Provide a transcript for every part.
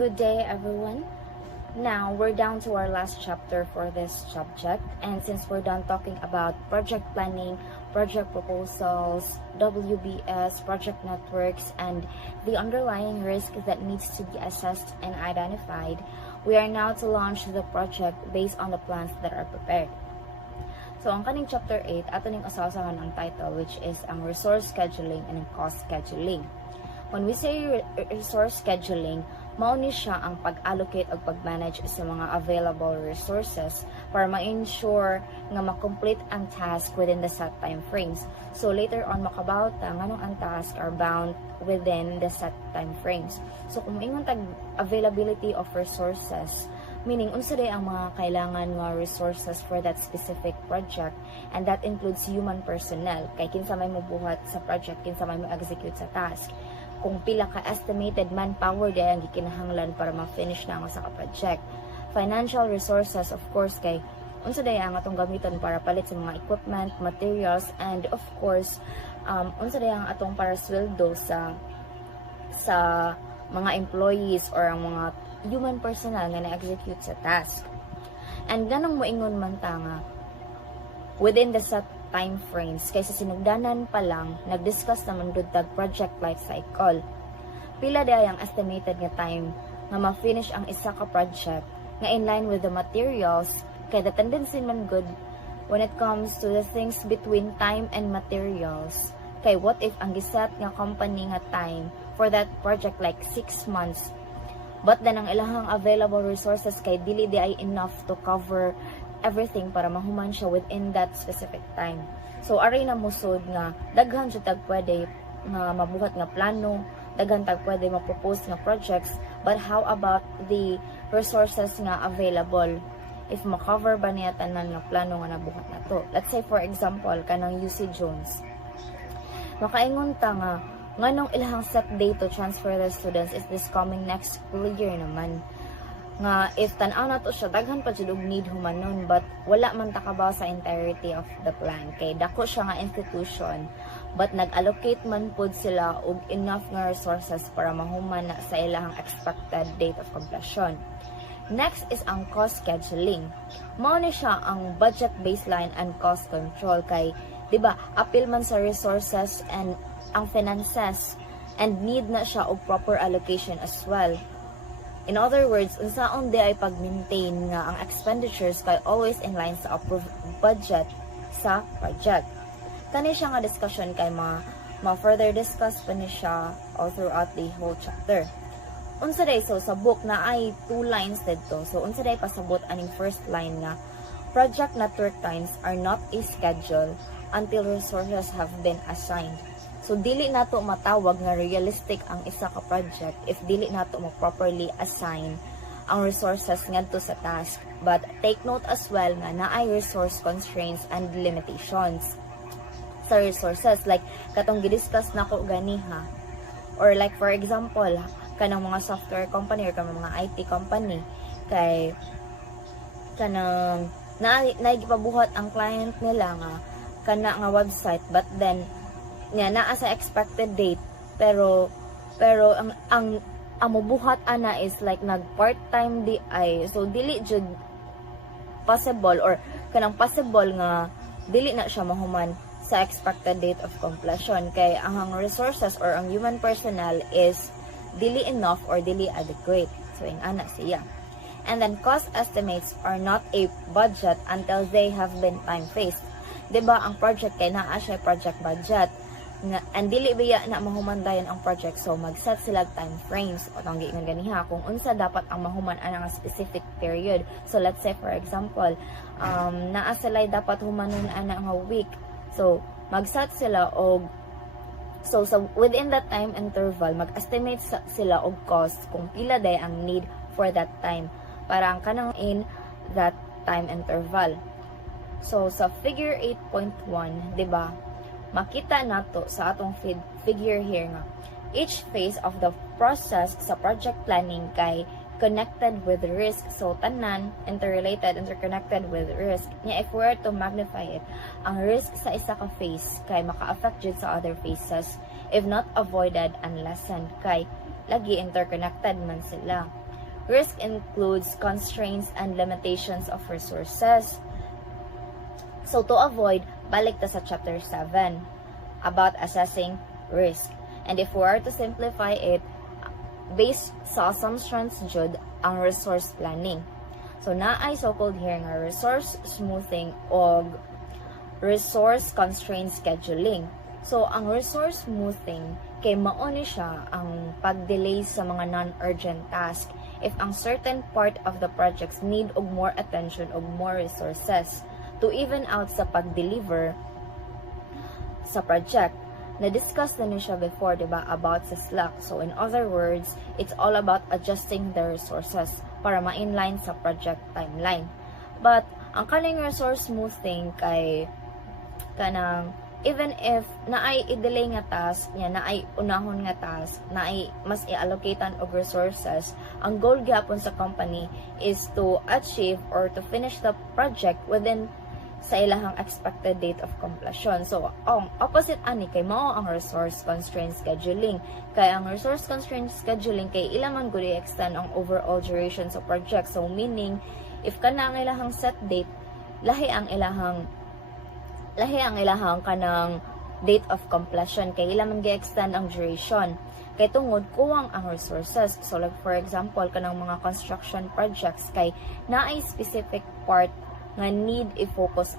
Good day, everyone. Now, we're down to our last chapter for this subject, and since we're done talking about project planning, project proposals, WBS, project networks, and the underlying risk that needs to be assessed and identified, we are now to launch the project based on the plans that are prepared. So, ang kaning chapter 8, ato ning usasahan ang title, which is ang resource scheduling and cost scheduling. When we say resource scheduling, mao ni siya ang pag-allocate o pag-manage sa mga available resources para ma-ensure nga ma-complete ang task within the set time frames. So later on makabauta nganong ang task are bound within the set time frames. So kung ingon tag availability of resources, meaning unsa day ang mga kailangan nga resources for that specific project, and that includes human personnel kay kinsa may mobuhat sa project, kinsa may mo-execute sa task, kung pila ka estimated manpower day ang gikinahanglan para ma-finish na ang sa project. Financial resources, of course, kay unsa day ang atong gamiton para palit sa mga equipment, materials, and of course, unsa day ang atong para sweldo sa mga employees or ang mga human personnel nga na-execute sa task. And ganong moingon man ta nga within the set time frames, kaysa sinugdanan pa lang, nag-discuss naman gud tag project life cycle. Pila day ang estimated nga time nga ma-finish ang isa ka project nga in line with the materials, kay the tendency man good when it comes to the things between time and materials. Kay what if ang giset nga company nga time for that project like 6 months, but then ang ilahang available resources kay dili di ay enough to cover everything para mahuman siya within that specific time. So aray na musod nga daghan siya tag pwede nga mabuhat nga plano, daghan tag pwede ma-propose nga projects, but how about the resources nga available? If ma-cover ba niya tanan nga plano nga nabuhat nato? Let's say for example kanang UC Jones. Makaingon ta nga nganong ilahang set day to transfer the students is this coming next school year naman. Nga if tan-aw na to siya, daghan pa jud og need humanon, but wala man takabaw sa entirety of the plan. Kay dako siya nga institution, but nag-allocate man pud sila og enough nga resources para mahuman na sa ilahang expected date of completion. Next is ang cost scheduling. Mao ni siya ang budget baseline and cost control kay, di ba, appeal man sa resources and ang finances, and need na siya og proper allocation as well. In other words, unsaon di ay pag-maintain nga ang expenditures kay always in line sa approved budget sa project. Kani siya nga discussion kay ma-further discuss pa ni siya all throughout the whole chapter. Unsa day, so sa book na ay 2 lines dito. So unsa day pasabot aning first line nga project network times are not a schedule until resources have been assigned. So, dili nato matawag nga realistic ang isa ka project if dili nato mo properly assign ang resources ngadto sa task. But take note as well nga naay resource constraints and limitations sa resources. Like, katong gidiscuss nako gani ha. Or like for example, kanang mga software company or kanang mga IT company, kay kanang naigipabuhat ang client nila nga kana nga website, but then naa sa expected date, pero ang mubuhat ana is like nag part-time di ay, so dili jud possible or kanang possible nga dili na siya mahuman sa expected date of completion kay ang resources or ang human personnel is dili enough or dili adequate. So in ana siya. And then cost estimates are not a budget until they have been time-phased. Diba ang project kay naa siya project budget and dili biya na mahumandayon ang project, so mag-set sila time frames o tong giingon ganiha kung unsa dapat ang mahuman ana nga specific period. So let's say for example, naa sila dapat humanon ana nga week, so mag-set sila og so within that time interval mag-estimate sila og cost kung pila day ang need for that time para ang kanang in that time interval. So sa figure 8.1, diba, makita nato sa atong figure here nga each phase of the process sa project planning kay connected with risk. So tanan interconnected with risk. Nya if we were to magnify it, ang risk sa isa ka phase kay maka-affect jud sa other phases if not avoided and lessened kay lagi interconnected man sila. Risk includes constraints and limitations of resources. So to avoid, balik ta sa chapter 7 about assessing risk. And if we are to simplify it, based sa assumptions jud ang resource planning. So naay so-called here nga resource smoothing o resource constraint scheduling. So ang resource smoothing kay mao ni siya ang pag-delay sa mga non-urgent task if ang certain part of the projects need og more attention og more resources to even out sa pag-deliver sa project. Na-discuss na niyo siya before, diba, about sa Slack. So, in other words, it's all about adjusting the resources para ma-inline sa project timeline. But, ang kaning resource smoothing kay kanang, even if naay i-delay nga task, naay unahon nga task, naay mas i-allocatean og resources, ang goal gyapon sa company is to achieve or to finish the project within sa ilahang expected date of completion. So, ang opposite ani kay mao ang resource constraint scheduling. Kay ang resource constraint scheduling kay ilangan gud i-extend ang overall duration sa project. So, meaning if kana ang ilahang set date, lahi ang ilahang kanang date of completion kay ilangan gi-extend ang duration. Kay tungod kuwang ang resources. So, like for example, kanang mga construction projects kay naay specific part nga need i-focus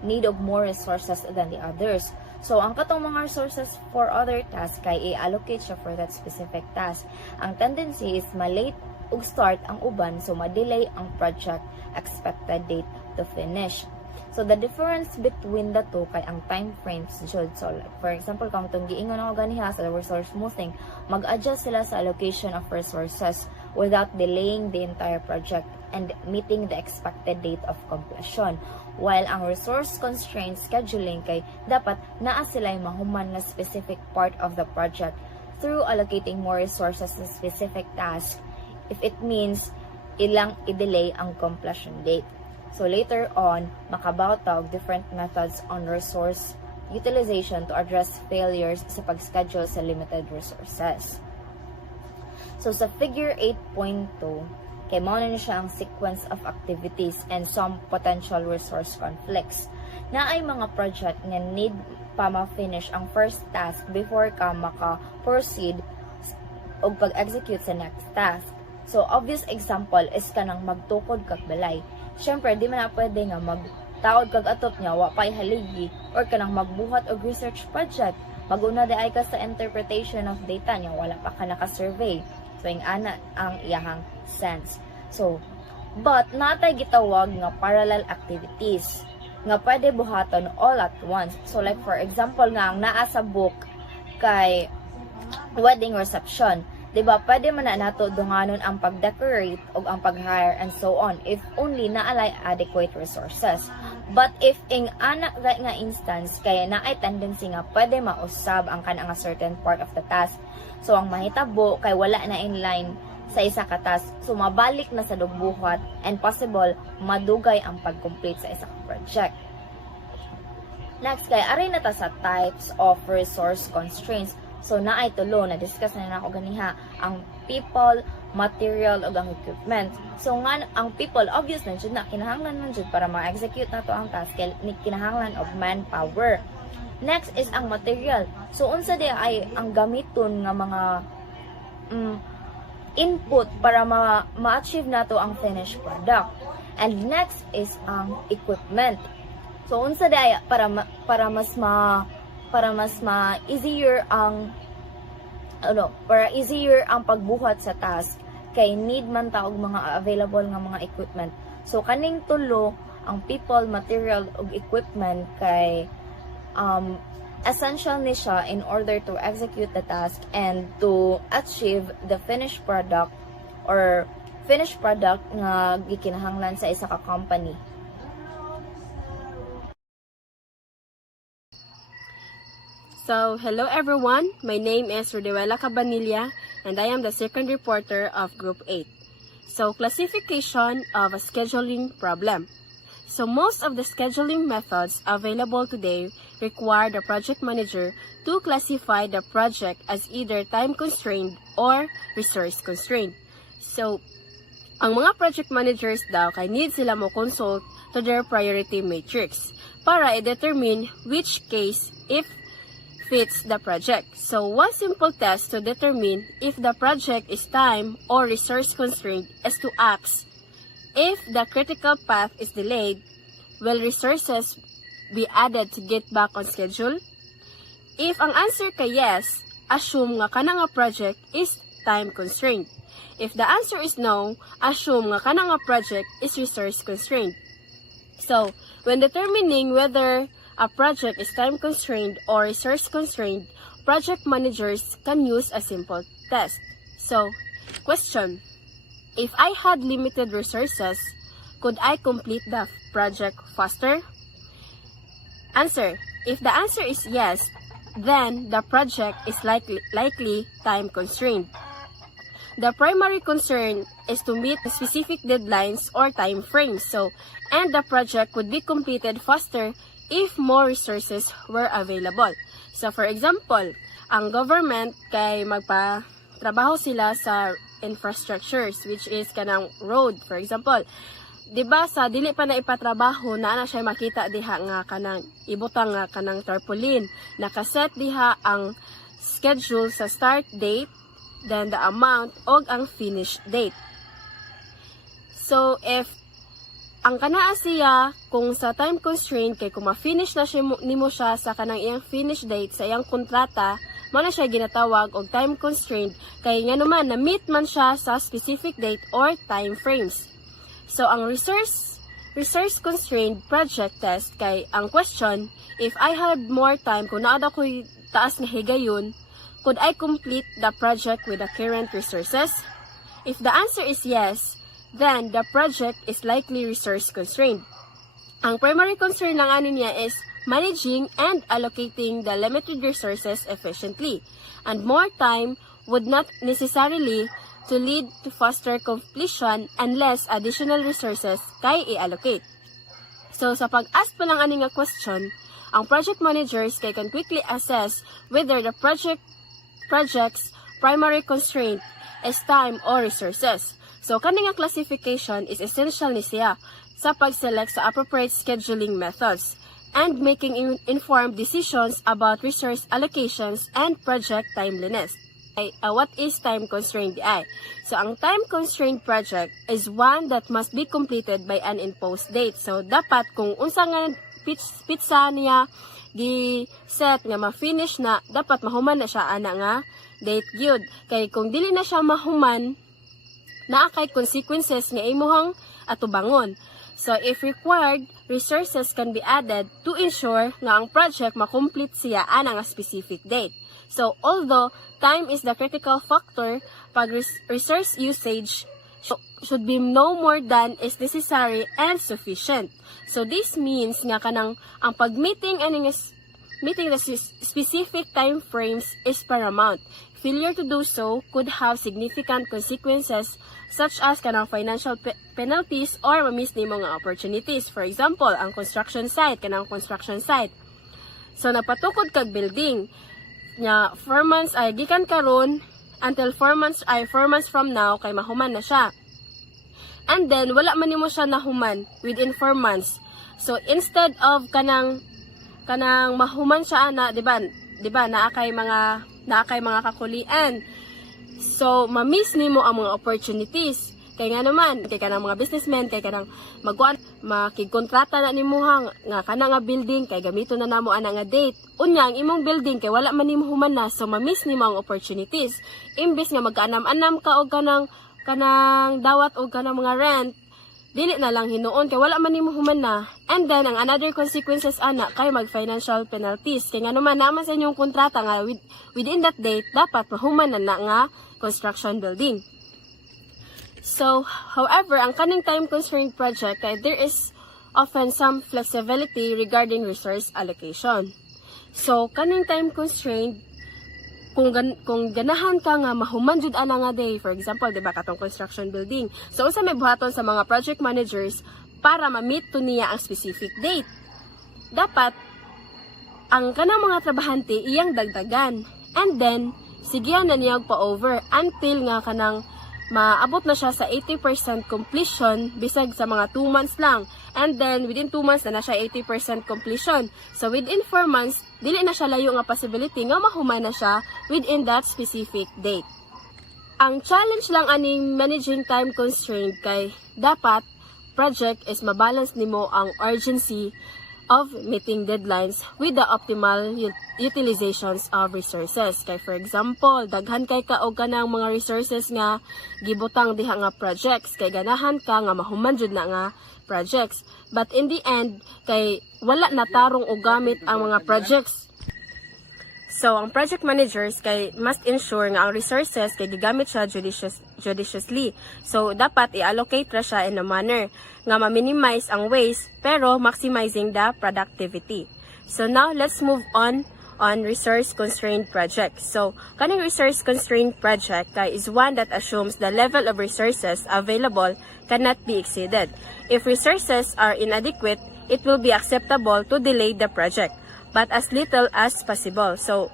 need of more resources than the others. So, ang katong mga resources for other tasks kay i-allocate siya for that specific task. Ang tendency is malate ug start ang uban, so ma-delay ang project expected date to finish. So, the difference between the two kay ang time frames jud. So, like, for example, kung itong giingon ako ganiha sa resource smoothing, mag-adjust sila sa allocation of resources without delaying the entire project and meeting the expected date of completion. While ang resource constraint scheduling kay dapat naa sila mahuman na specific part of the project through allocating more resources to specific task if it means ilang i-delay ang completion date. So later on, makabawtag different methods on resource utilization to address failures sa pag-schedule sa limited resources. So sa figure 8.2, kay mao na siya ang sequence of activities and some potential resource conflicts. Naay mga project nga need pa ma-finish ang first task before ka maka-proceed og pag-execute sa next task. So, obvious example is kanang magtukod kag balay. Siyempre, di man na pwede nga magtaod kag atot nga wa pay haligi or kanang magbuhat og research project. Maguna di ay ka sa interpretation of data nya wala pa ka naka-survey. So, yung ana ang iyahang sense. So, but natay gitawag nga parallel activities nga pwede buhaton all at once. So, like for example nga, ang naa sa book kay wedding reception. Diba, pwede man na nato dunganon ang pag-decorate o ang pag-hire and so on if only naalay adequate resources. But if ing anak nga instance, kaya naay tendency nga pwede mausab ang kanang certain part of the task. So, ang mahitabo kay wala na in line sa isa ka task. So, mabalik na sa dugbuhat and possible madugay ang pag-complete sa isa ka project. Next, kay aray na ta sa types of resource constraints. So, naay tulo, na-discuss na ako ganiha, ang people, material, o ang equipment. So, nga, ang people, obvious na dyan na, kinahanglan man dyan para ma-execute na to ang task, kinahanglan of manpower. Next is ang material. So, unsa di ay ang gamiton nga mga input para ma-achieve na to ang finished product. And next is ang equipment. So, unsa di ay para mas easier ang easier ang pagbuhat sa task kay need man ta og mga available nga mga equipment. So kaning tulo, ang people, material ug equipment kay essential ni siya in order to execute the task and to achieve the finished product or finished product nga gikinahanglan sa isa ka company. So, hello everyone. My name is Rodewela Cabanilla and I am the second reporter of Group 8. So, classification of a scheduling problem. So, most of the scheduling methods available today require the project manager to classify the project as either time constrained or resource constrained. So, Ang mga project managers daw kay need sila mo consult to their priority matrix para i-determine which case if fits the project. So, one simple test to determine if the project is time or resource constrained is to ask if the critical path is delayed, will resources be added to get back on schedule? If ang answer kay yes, assume nga kana nga project is time constrained. If the answer is no, assume nga kana nga project is resource constrained. So, when determining whether a project is time constrained or resource constrained, project managers can use a simple test. So, question: if I had limited resources, could I complete the project faster? Answer: if the answer is yes, then the project is likely time constrained. The primary concern is to meet specific deadlines or time frames, and the project would be completed faster if more resources were available. So, for example, ang government kay magpa-trabaho sila sa infrastructures, which is kanang road, for example. Diba sa dili pa na ipatrabaho na siya makita diha nga kanang ibutang nga kanang tarpaulin. Nakaset diha ang schedule sa start date, then the amount og ang finish date. So, if ang kanaa siya, kung sa time constraint, kay kung ma-finish na siya, nimo siya sa kanang iyang finish date sa iyang kontrata, mo na siya ginatawag og time constraint, kay nga naman, na-meet man siya sa specific date or time frames. So, ang resource constrained project test, kay ang question, if I had more time, kung naada ko'y taas na higayon, could I complete the project with the current resources? If the answer is yes, then the project is likely resource constrained. Ang primary concern lang ano niya is managing and allocating the limited resources efficiently. And more time would not necessarily to lead to faster completion unless additional resources kay i-allocate. So sa pag-ask pa lang ani nga question, ang project managers kay can quickly assess whether the project's primary constraint is time or resources. So, kaning nga classification is essential ni siya sa pag-select sa appropriate scheduling methods and making informed decisions about resource allocations and project timeliness. What is time-constrained DI? So, ang time-constrained project is one that must be completed by an imposed date. So, dapat kung unsa nga pizza niya gi-set nga ma-finish na, dapat mahuman na siya ana nga date gyud. Kay kung dili na siya mahuman, naa kay consequences nga imuhang atubangon. So, if required, resources can be added to ensure nga ang project makomplete siya ana nga specific date. So, although time is the critical factor, pag resource usage should be no more than is necessary and sufficient. So, this means nga kanang ang pag-meeting meeting the specific time frames is paramount. Failure to do so could have significant consequences such as kanang financial penalties or mamiss nimo nga opportunities. For example, ang construction site. So, napatukod kag building nga 4 months ay gikan karon until 4 months from now kay mahuman na siya. And then, wala man nimo siya nahuman within 4 months. So, instead of kanang mahuman siya ana, di ba naakay mga kakulian. So, mamiss nimo ang mga opportunities. Kay nga naman, kay kanang mga businessmen, kay kanang makigkontrata na nimo nga kana nga building, kay gamito na namo ana nga date. Unya, ang imong building, kay wala man nimo human na, so mamiss nimo ang opportunities. Imbes nga mag-anam-anam ka og kanang dawat og kanang mga rent, dili na lang hinuon kay wala man nimo human na. And then ang another consequences ana kay mag financial penalties kay nga naman naman sa inyong kontrata nga within that date dapat mahuman na nga construction building. So, however, ang kaning time constrained project kay there is often some flexibility regarding resource allocation. So, kaning time constrained kung ganahan ka nga mahuman jud ana nga day, for example, di ba katong construction building. So, unsa may buhaton sa mga project managers para ma-meet to niya ang specific date? Dapat ang kanang mga trabahante iyang dagdagan. And then, sigiyan na niya pa-over until nga kanang maabot na siya sa 80% completion bisag sa mga 2 months lang. And then, within 2 months na siya 80% completion. So, within 4 months, dili na siya layo nga possibility nga mahuman na siya within that specific date. Ang challenge lang aning managing time constraint kay dapat project is mabalance nimo ang urgency of meeting deadlines with the optimal utilizations of resources. Kay for example, daghan kay ka og kanang mga resources nga gibutang diha nga projects, kay ganahan ka nga mahuman jud na nga projects. But in the end, kay wala natarong og gamit ang mga projects. So, ang project managers kay must ensure nga ang resources kay gigamit siya judiciously. So, dapat i-allocate ra siya in a manner nga ma-minimize ang waste pero maximizing the productivity. So, now let's move on resource-constrained project. So, kaning resource-constrained project kay is one that assumes the level of resources available cannot be exceeded. If resources are inadequate, it will be acceptable to delay the project, but as little as possible. So,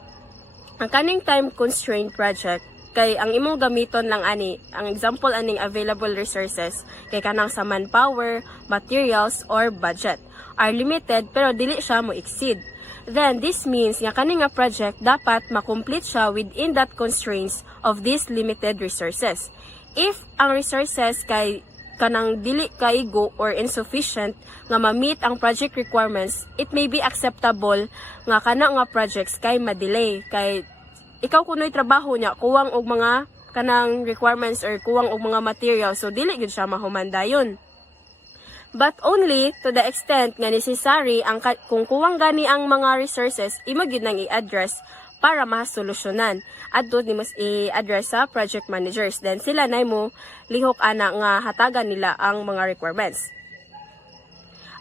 ang kaning time-constrained project, kay ang imong gamiton lang ani, ang example aning available resources, kay kanang sa manpower, materials, or budget, are limited pero dili siya mo exceed. Then, this means nga kaning nga project dapat makomplete siya within that constraints of these limited resources. If ang resources kay kanang dili kaigo or insufficient nga ma-meet ang project requirements, it may be acceptable nga kana nga projects kay ma-delay. Kay ikaw kunoy trabaho niya, kuwang og mga kanang requirements or kuwang og mga materials, so dili gyud siya mahuman dayon. But only to the extent nga necessary ang kung kuwang gani ang mga resources, imo gyud nang i-address para masolusyonan. Adto ni mas i-address sa project managers. Then sila na mo lihok ana nga hatagan nila ang mga requirements.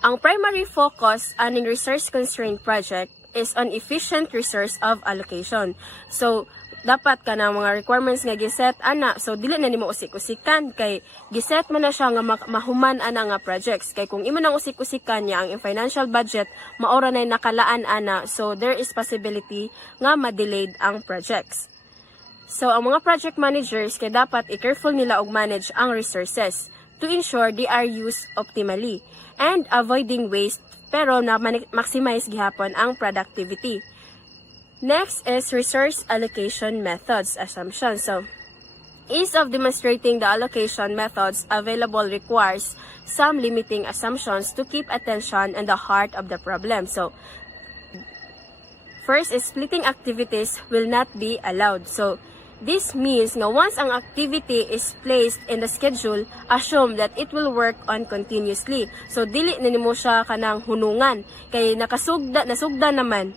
Ang primary focus aning resource constraint project is on efficient resource of allocation. So dapat ka na mga requirements nga giset ana, so dili na nimo usik-usikan kay giset man na siya nga mahuman ana nga projects. Kay kung imo nang usik-usikan niya ang financial budget, maora na nakalaan ana, so there is possibility nga ma-delayed ang projects. So ang mga project managers kay dapat i-careful nila og manage ang resources to ensure they are used optimally and avoiding waste pero na maximize gihapon ang productivity. Next is resource allocation methods assumption. So, ease of demonstrating the allocation methods available requires some limiting assumptions to keep attention in the heart of the problem. So, first is splitting activities will not be allowed. So, this means nga once ang activity is placed in the schedule, assume that it will work on continuously. So, dili na nimo siya kanang hunungan kay nasugda naman.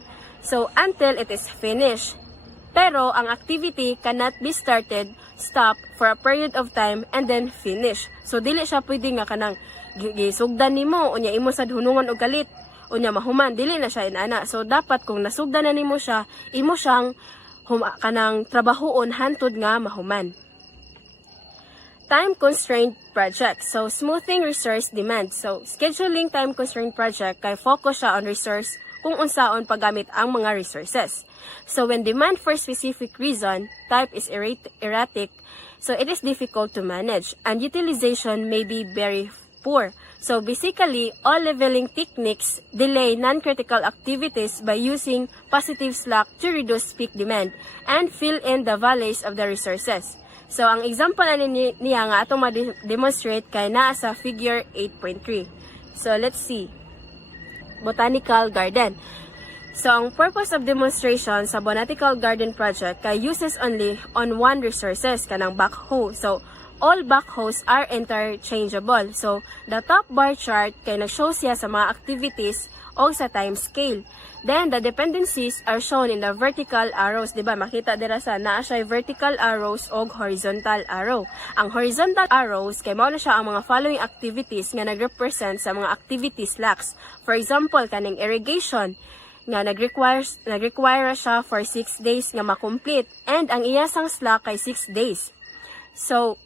So, until it is finished. Pero, ang activity cannot be started, stop for a period of time, and then finish. So, dili siya pwede nga kanang gisugdan nimo, unya imo sad hunungan og galit, unya mahuman, dili na siya inana. So, dapat kung nasugdan na nimo siya, imo siyang kanang trabahoon hantod nga mahuman. Time-constrained project. So, smoothing resource demand. So, scheduling time-constrained project kay focus siya on resource kung unsaon paggamit ang mga resources. So, when demand for specific reason, type is erratic, so it is difficult to manage, and utilization may be very poor. So, basically, all leveling techniques delay non-critical activities by using positive slack to reduce peak demand and fill in the valleys of the resources. So, ang example niya nga atong ma-demonstrate kay naa sa figure 8.3. So, let's see. Botanical garden. So, ang purpose of demonstration sa botanical garden project kay uses only on one resources, kanang backhoe. So, all backhoes are interchangeable. So, the top bar chart kay nag-show siya sa mga activities o sa time scale. Then, the dependencies are shown in the vertical arrows. Diba, makita dira sa naa siya vertical arrows o horizontal arrow. Ang horizontal arrows, kay mao na siya ang mga following activities nga nag-represent sa mga activity slacks. For example, kaning irrigation, nga nag-require siya for 6 days nga makomplete. And ang iyasang slack kay 6 days. So,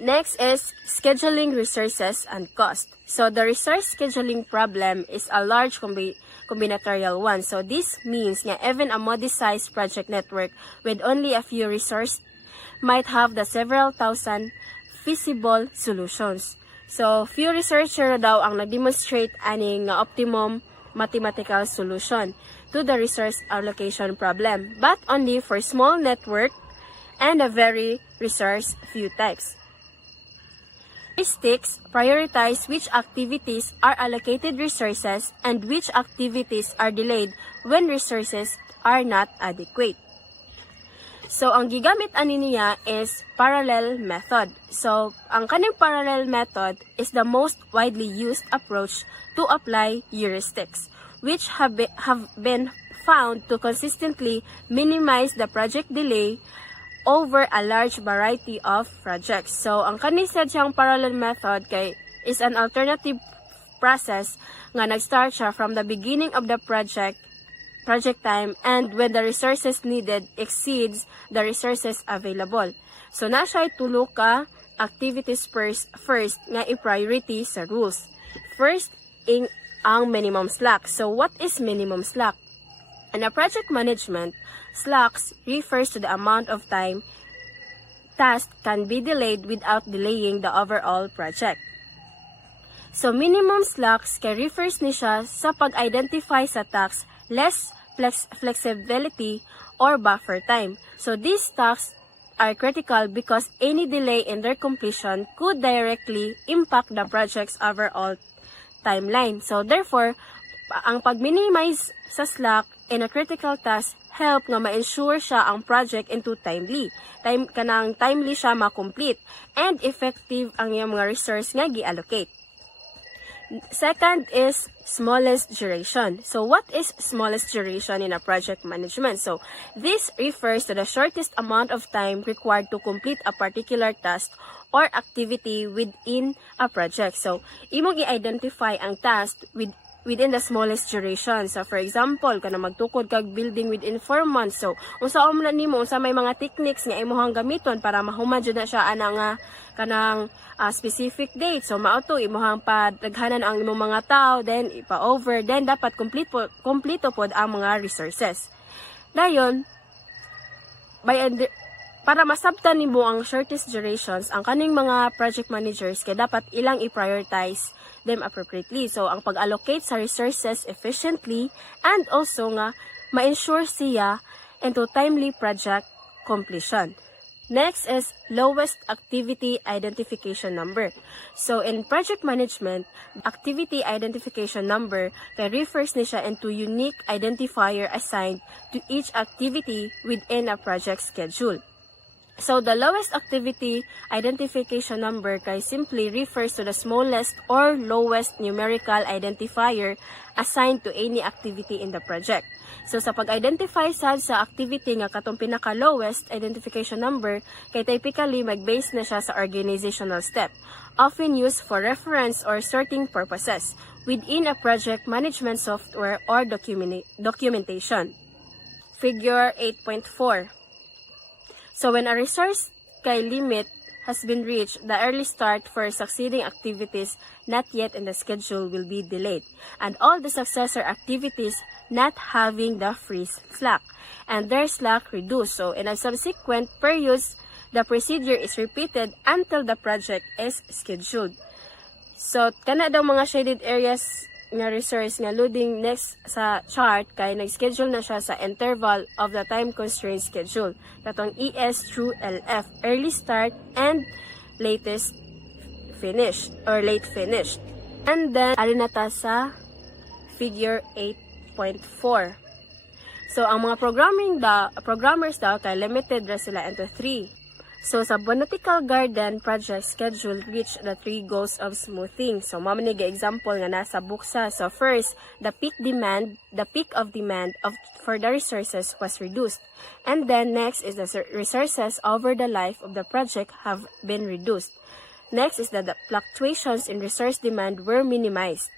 next is scheduling resources and cost. So, the resource scheduling problem is a large combinatorial one. So, this means nga even a modest-sized project network with only a few resources might have the several thousand feasible solutions. So, few researcher daw ang nag-demonstrate ani nga optimum mathematical solution to the resource allocation problem, but only for small network and a very resource few types. Heuristics prioritize which activities are allocated resources and which activities are delayed when resources are not adequate. So, ang gigamit ani niya is parallel method. So, ang kaning parallel method is the most widely used approach to apply heuristics, which have been found to consistently minimize the project delay over a large variety of projects. So, ang kanisad siyang parallel method is an alternative process nga nag-start siya from the beginning of the project time, and when the resources needed exceeds the resources available. So, na siya tulo ka activities first nga i-priority sa rules. First, ang minimum slack. So, what is minimum slack? In a project management, slacks refers to the amount of time task can be delayed without delaying the overall project. So, minimum slacks kay refers ni siya sa pag-identify sa tasks less flexibility or buffer time. So, these tasks are critical because any delay in their completion could directly impact the project's overall timeline. So, therefore, ang pag-minimize sa slack in a critical task help nga ma-ensure siya ang project into timely siya ma-complete and effective ang iyang mga resource nga gi-allocate. Second is smallest duration. So, what is smallest duration in a project management? So, this refers to the shortest amount of time required to complete a particular task or activity within a project. So, imong i-identify ang task within the smallest duration. So, for example, kana magtukod kag building within 4 months. So, unsa man nimo, unsa may mga techniques nga imuhang gamiton para mahumad jud na siya ana kanang specific date. So, mauto imuhang padaghanan ang imong mga tao, then ipa-over, then dapat kompleto pod ang mga resources. Dayon, para masabtan nimo ang shortest durations, ang kaning mga project managers kay dapat ilang i-prioritize them appropriately. So, ang pag-allocate sa resources efficiently and also nga ma-ensure siya into timely project completion. Next is lowest activity identification number. So, in project management, activity identification number refers ni siya into unique identifier assigned to each activity within a project schedule. So, the lowest activity identification number simply refers to the smallest or lowest numerical identifier assigned to any activity in the project. So, sa pag-identify sa activity nga katong pinaka-lowest identification number, typically mag-base na siya sa organizational step, often used for reference or sorting purposes within a project management software or documentation. Figure 8.4. So, when a resource limit has been reached, the early start for succeeding activities not yet in the schedule will be delayed, and all the successor activities not having the free slack, and their slack reduced. So, in a subsequent periods, the procedure is repeated until the project is scheduled. So, kana daw mga shaded areas nga resource nga loading next sa chart kay nag-schedule na siya sa interval of the time constraint schedule. Katong ES through LF, early start and latest finish or late finish. And then ari na ta sa figure 8.4. So ang mga programmers daw kay limited ra sila into 3. So, sa botanical garden project schedule reach the 3 goals of smoothing. So, mamanig example nga nasa buksa. So, first, the peak of demand for the resources was reduced. And then, next is the resources over the life of the project have been reduced. Next is that the fluctuations in resource demand were minimized.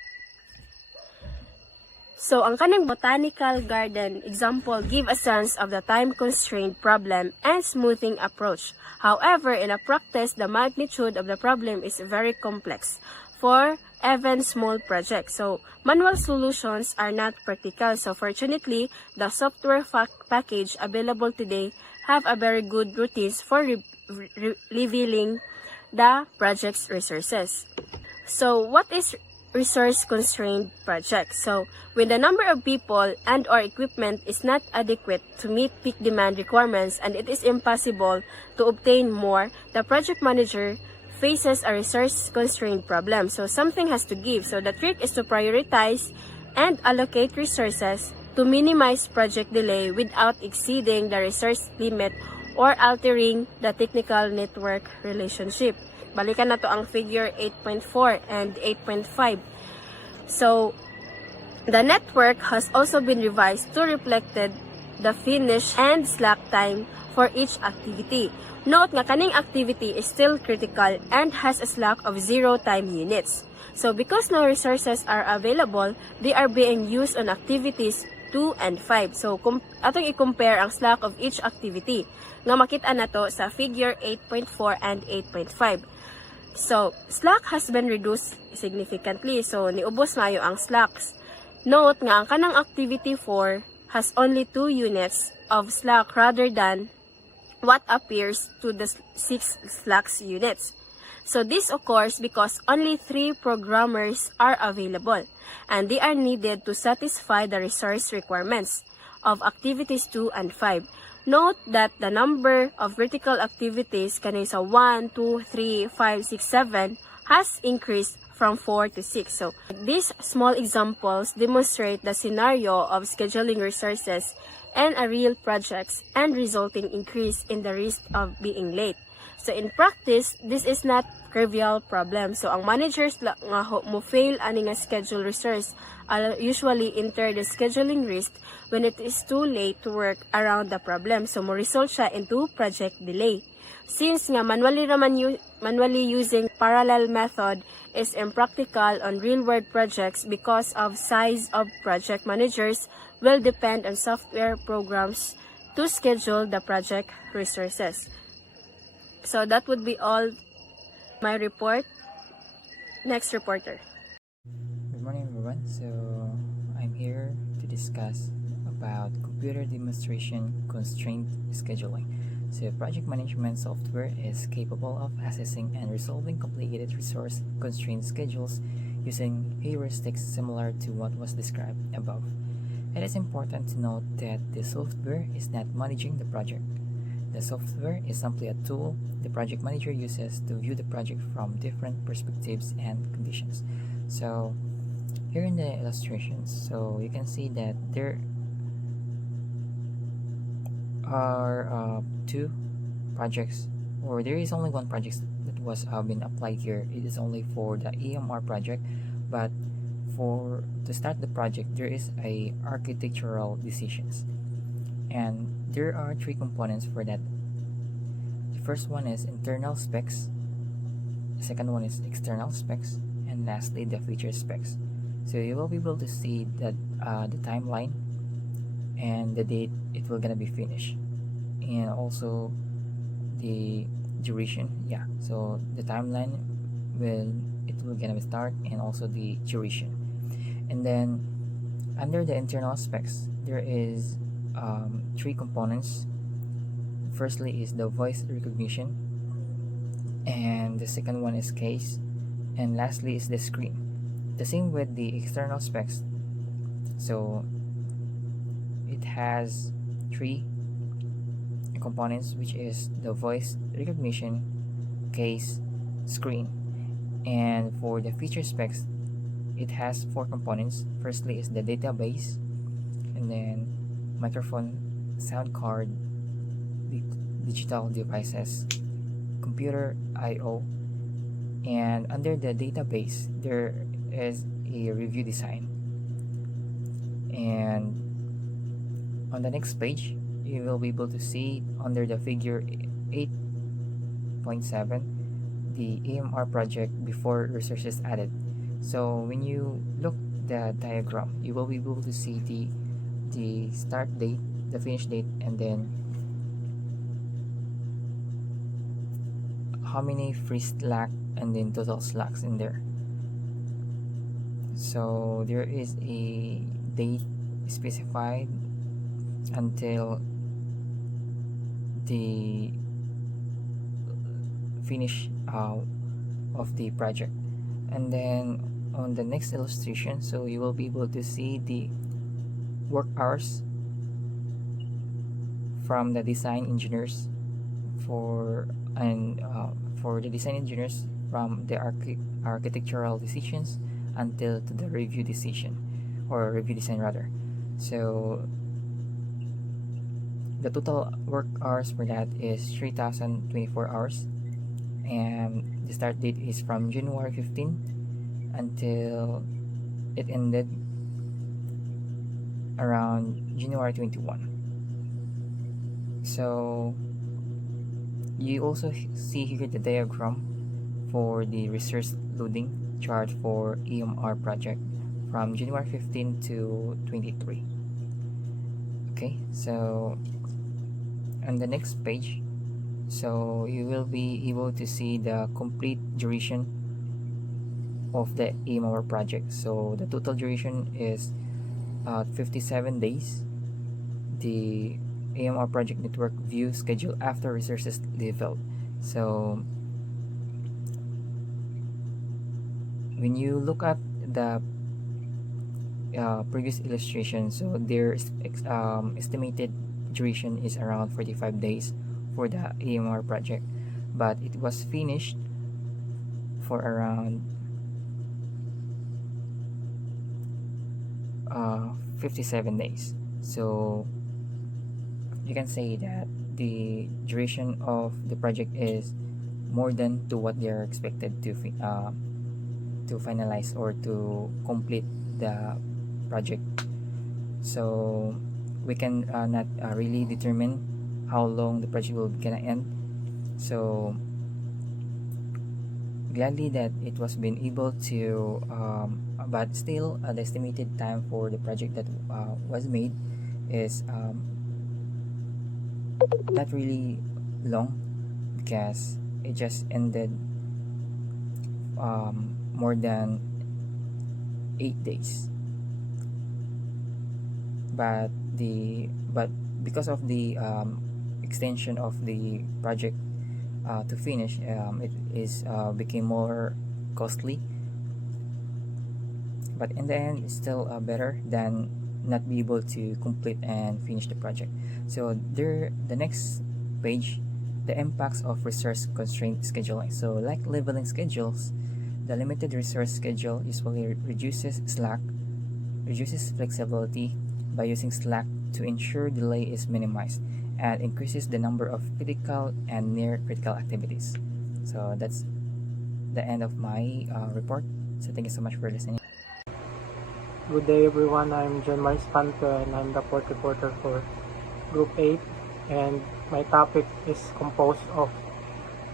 So, ang kanang botanical garden example give a sense of the time-constrained problem and smoothing approach. However, in a practice, the magnitude of the problem is very complex for even small projects. So, manual solutions are not practical. So, fortunately, the software package available today have a very good routines for revealing the project's resources. So what is resource-constrained project? So when the number of people and or equipment is not adequate to meet peak demand requirements and it is impossible to obtain more, the project manager faces a resource-constrained problem. So something has to give. So the trick is to prioritize and allocate resources to minimize project delay without exceeding the resource limit or altering the technical network relationship. Balikan na to ang figure 8.4 and 8.5. So, the network has also been revised to reflect the finish and slack time for each activity. Note nga kaning activity is still critical and has a slack of 0 time units. So, because no resources are available, they are being used on activities 2 and 5. So, atong i-compare ang slack of each activity. Nga makita na to sa figure 8.4 and 8.5. So, slack has been reduced significantly. So, niubos mayo ang slacks. Note nga ang kanang activity 4 has only 2 units of slack rather than what appears to the 6 slacks units. So, this occurs because only 3 programmers are available and they are needed to satisfy the resource requirements of activities 2 and 5. Note that the number of vertical activities kaning sa 1, 2, 3, 5, 6, 7 has increased from 4 to 6. So, these small examples demonstrate the scenario of scheduling resources and a real projects and resulting increase in the risk of being late. So, in practice, this is not trivial problem. So, ang managers nga mo fail ani nga schedule resource usually enter the scheduling risk when it is too late to work around the problem. So, mo result siya into project delay. Since nga manually using parallel method is impractical on real-world projects because of size of project managers will depend on software programs to schedule the project resources. So that would be all my report. Next reporter. Good morning everyone. So I'm here to discuss about computer demonstration constraint scheduling. So project management software is capable of assessing and resolving complicated resource constraint schedules using heuristics similar to what was described above. It is important to note that the software is not managing the project. The software is simply a tool the project manager uses to view the project from different perspectives and conditions. So here in the illustrations, so you can see that there are 2 projects, or there is only one project that was been applied here. It is only for the EMR project, but to start the project there is a architectural decisions, and there are 3 components for that. The first one is internal specs, the second one is external specs, and lastly the feature specs. So you will be able to see that the timeline and the date it will gonna be finished, and also the duration. Yeah, so the timeline it will gonna start, and also the duration. And then under the internal specs there is 3 components. Firstly is the voice recognition, and the second one is case, and lastly is the screen. The same with the external specs. So it has 3 components, which is the voice recognition, case, screen. And for the feature specs, it has 4 components. Firstly is the database, and then microphone, sound card, digital devices, computer I/O, and under the database there is a review design. And on the next page you will be able to see under the figure 8.7 the EMR project before resources added. So when you look the diagram, you will be able to see the start date, the finish date, and then how many free slack and then total slacks in there. So there is a date specified until the finish of the project. And then on the next illustration, so you will be able to see the work hours from the design engineers for the design engineers from the architectural decisions until to the review decision, or review design rather. So the total work hours for that is 3,024 hours, and the start date is from January 15 until it ended around January 21. So you also see here the diagram for the resource loading chart for EMR project from January 15 to 23. Okay, so on the next page, so you will be able to see the complete duration of the EMR project. So the total duration is 57 days. The AMR project network view schedule after resources level. So when you look at the previous illustration, so their estimated duration is around 45 days for the AMR project, but it was finished for around 57 days. So you can say that the duration of the project is more than to what they are expected to finalize or to complete the project. So we can not really determine how long the project will gonna end. So gladly that it was been able to but still the estimated time for the project that was made is not really long, because it just ended more than 8 days. But because of the extension of the project to finish, it is became more costly, but in the end it's still better than not be able to complete and finish the project. So the next page, the impacts of resource constraint scheduling. So like leveling schedules, the limited resource schedule usually reduces flexibility by using slack to ensure delay is minimized, and increases the number of critical and near critical activities. So that's the end of my report. So thank you so much for listening. Good day everyone, I'm John Maris Panto and I'm the port reporter for Group 8, and my topic is composed of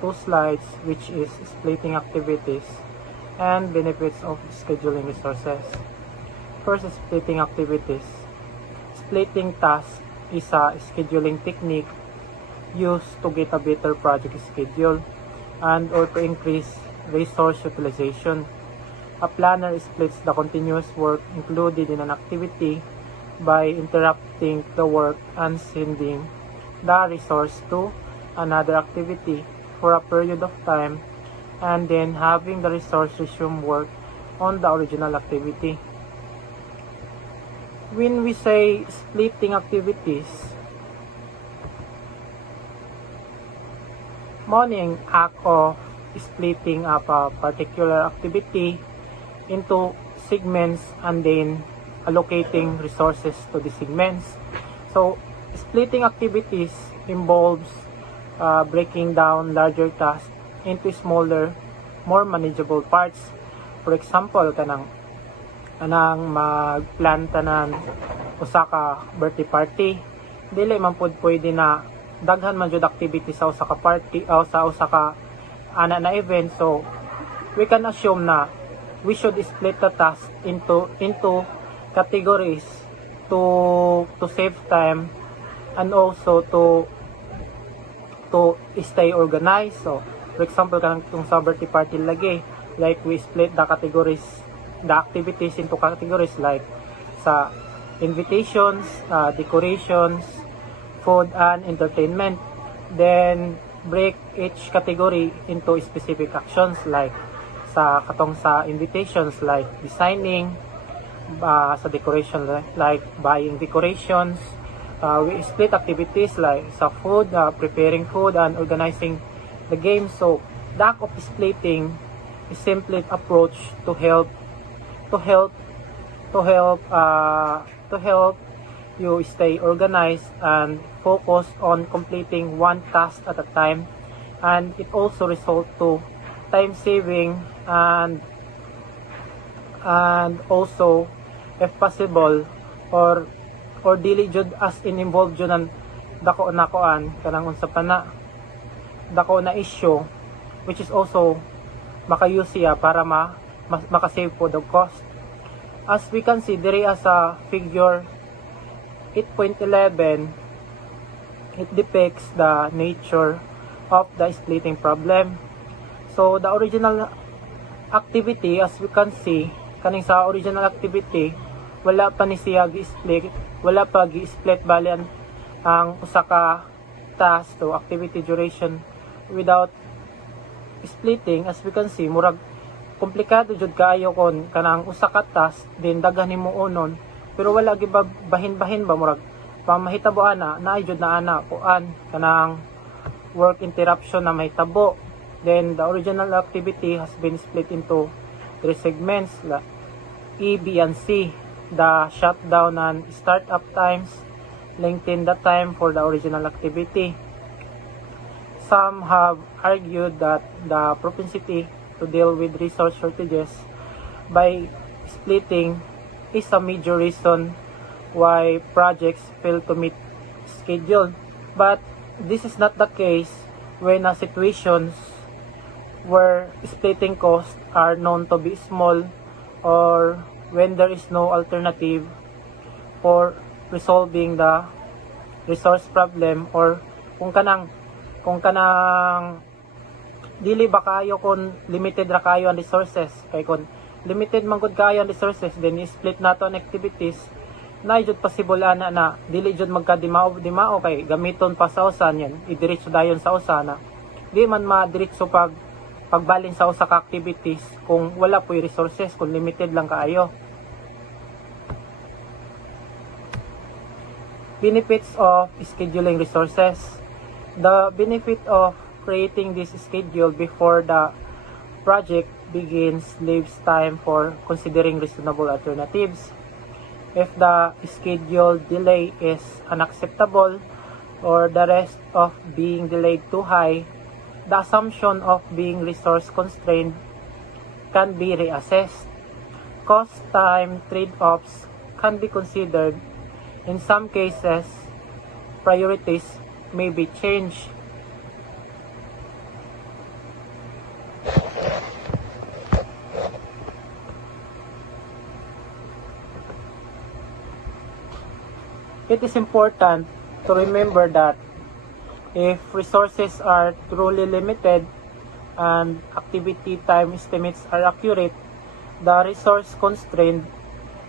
2 slides, which is splitting activities and benefits of scheduling resources. First, splitting activities. Splitting tasks is a scheduling technique used to get a better project schedule and or to increase resource utilization. A planner splits the continuous work included in an activity by interrupting the work and sending the resource to another activity for a period of time, and then having the resource resume work on the original activity. When we say splitting activities, morning act of splitting up a particular activity into segments and then allocating resources to the segments. So splitting activities involves breaking down larger tasks into smaller, more manageable parts. For example, kanang magplan tanan usa ka birthday party, dili man pud pwede na daghan man jud activity sa usa ka party o sa usa ka ana na event. So we can assume na we should split the task into categories to save time and also to stay organized. So for example, kanang tung sa birthday party lagi, like we split the activities into categories like sa invitations, decorations, food and entertainment. Then break each category into specific actions like sa katong sa invitations like designing, sa decoration like buying decorations. We split activities like sa food, preparing food and organizing the game. So the act of splitting is simply an approach to help you stay organized and focus on completing one task at a time, and it also result to time saving and also if possible or dili jud as in involved jud ang dako nakoan kanang unsa pa na dako na issue, which is also makayuse siya para makasave po the cost. As we can see diri as a figure 8.11, it depicts the nature of the splitting problem. So the original activity, as we can see, kaning sa original activity, wala pa ni siya gi-split, wala pa gi-split bali ang usa ka task to activity duration without splitting. As we can see, murag komplikado jud kaayo kon kanang usa ka task din daghan nimo unon, pero wala gi bahin-bahin ba murag pamahitabo ana naay jud na ana kuan kanang work interruption na mahitabo. Then the original activity has been split into 3 segments, E, B, and C. The shutdown and startup times lengthen the time for the original activity. Some have argued that the propensity to deal with resource shortages by splitting is a major reason why projects fail to meet schedule. But this is not the case when situations where splitting costs are known to be small or when there is no alternative for resolving the resource problem, or kung kanang dili ba kayo kung limited ra kayo ang resources. Kay kung limited man gud kayo ang resources, then i-split nato ang activities na jud possible na dili jud magka-dimao kay gamiton pa sa usan yan idiretso dayon sa usana. Di man madiretso pagbalin sa usa ka activities kung wala po'y resources, kung limited lang kaayo. Benefits of scheduling resources. The benefit of creating this schedule before the project begins leaves time for considering reasonable alternatives. If the schedule delay is unacceptable or the risk of being delayed too high, the assumption of being resource constrained can be reassessed. Cost-time trade-offs can be considered. In some cases, priorities may be changed. It is important to remember that if resources are truly limited and activity time estimates are accurate, the resource-constrained